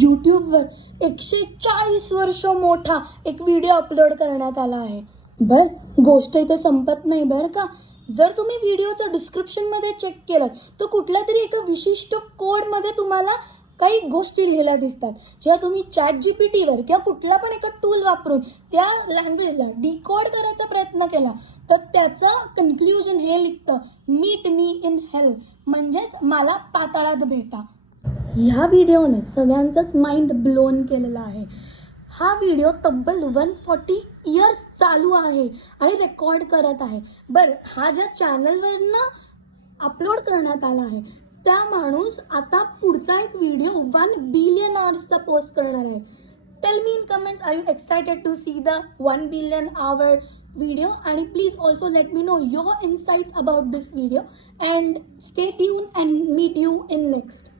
यूट्यूबवर 140 वर्ष मोठा एक व्हिडिओ अपलोड करण्यात आला आहे. गोष्ट इथे संपत नाही बरं का. जर तुम्ही व्हिडिओचं डिस्क्रिप्शनमध्ये चेक केलं तर कुठल्या तरी एका विशिष्ट कोडमध्ये तुम्हाला काही गोष्टी लिहिल्या दिसतात. जेव्हा तुम्ही ChatGPTवर किंवा कुठला पण एका टूल वापरून त्या लँग्वेजला डिकोड करायचा प्रयत्न केला तर त्याचं कन्क्ल्युजन हे लिखतं, मीट मी इन हेल, म्हणजेच मला पाताळात भेटा. ह्या व्हिडिओने सगळ्यांचंच माइंड ब्लोन केलेला आहे. हा व्हिडिओ तब्बल 140 इयर्स चालू आहे आणि रेकॉर्ड करत आहे. हा ज्या चॅनलवरनं अपलोड करण्यात आला आहे त्या माणूस आता पुढचा एक व्हिडिओ 1 बिलियन आवर्सचा पोस्ट करणार आहे. Tell me in comments, are you excited to see the 1 billion hour video, and please also let me know your insights about this video and stay tuned and meet you in next.